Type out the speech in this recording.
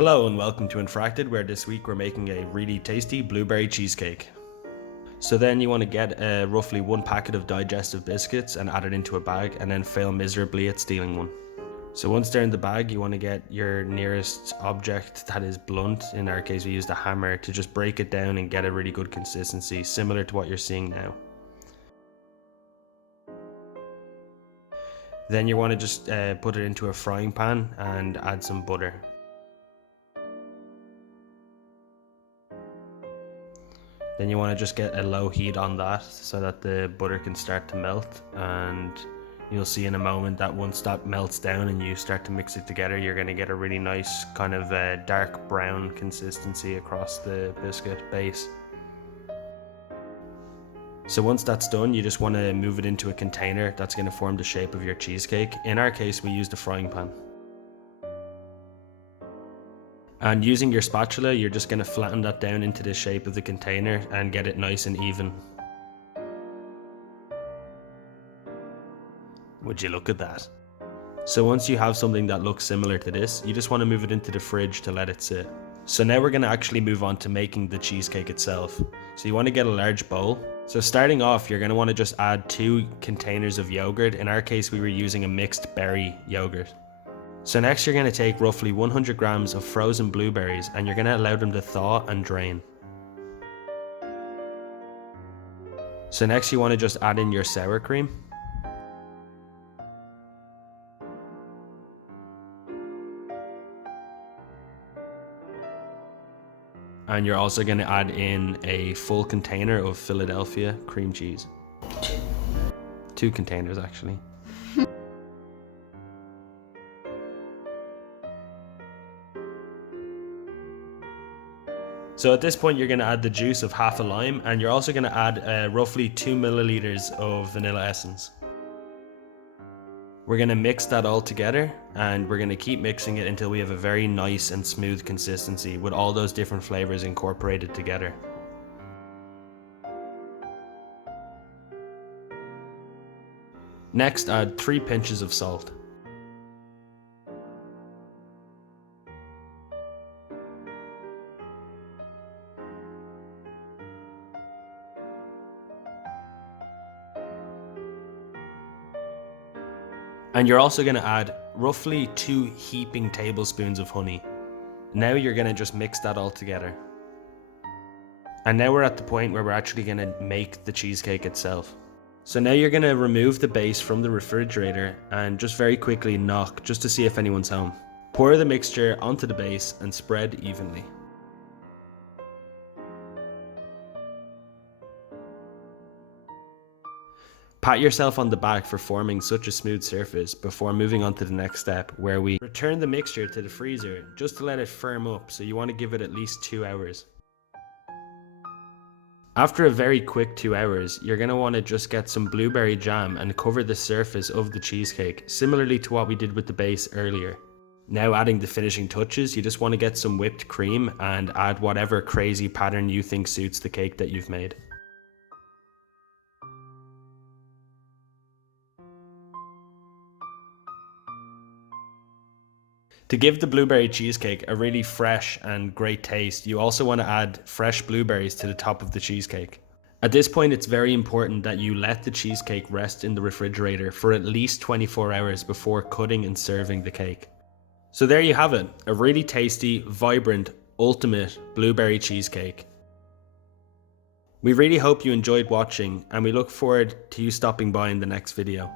Hello and welcome to Infracted, where this week we're making a really tasty blueberry cheesecake. So then you want to get roughly 1 packet of digestive biscuits and add it into a bag, and then fail miserably at stealing one. So once they're in the bag, you want to get your nearest object that is blunt, in our case we used a hammer, to just break it down and get a really good consistency, similar to what you're seeing now. Then you want to just put it into a frying pan and add some butter. Then you want to just get a low heat on that so that the butter can start to melt, and you'll see in a moment that once that melts down and you start to mix it together, you're going to get a really nice kind of dark brown consistency across the biscuit base. So once that's done, you just want to move it into a container that's going to form the shape of your cheesecake. In our case, we used a frying pan. And using your spatula, you're just going to flatten that down into the shape of the container and get it nice and even. Would you look at that? So once you have something that looks similar to this, you just want to move it into the fridge to let it sit. So now we're going to actually move on to making the cheesecake itself. So you want to get a large bowl. So starting off, you're going to want to just add 2 containers of yogurt. In our case, we were using a mixed berry yogurt. So next you're going to take roughly 100 grams of frozen blueberries and you're going to allow them to thaw and drain. So next you want to just add in your sour cream. And you're also going to add in a full container of Philadelphia cream cheese. 2 containers actually. So at this point you're going to add the juice of half a lime, and you're also going to add roughly 2 milliliters of vanilla essence. We're going to mix that all together, and we're going to keep mixing it until we have a very nice and smooth consistency with all those different flavors incorporated together. Next, add 3 pinches of salt. And you're also going to add roughly 2 heaping tablespoons of honey. Now you're going to just mix that all together. And now we're at the point where we're actually going to make the cheesecake itself. So now you're going to remove the base from the refrigerator and just very quickly knock just to see if anyone's home. Pour the mixture onto the base and spread evenly. Pat yourself on the back for forming such a smooth surface before moving on to the next step, where we return the mixture to the freezer just to let it firm up, so you want to give it at least 2 hours. After a very quick 2 hours, you're going to want to just get some blueberry jam and cover the surface of the cheesecake, similarly to what we did with the base earlier. Now adding the finishing touches, you just want to get some whipped cream and add whatever crazy pattern you think suits the cake that you've made. To give the blueberry cheesecake a really fresh and great taste, you also want to add fresh blueberries to the top of the cheesecake. At this point, it's very important that you let the cheesecake rest in the refrigerator for at least 24 hours before cutting and serving the cake. So there you have it, a really tasty, vibrant, ultimate blueberry cheesecake. We really hope you enjoyed watching, and we look forward to you stopping by in the next video.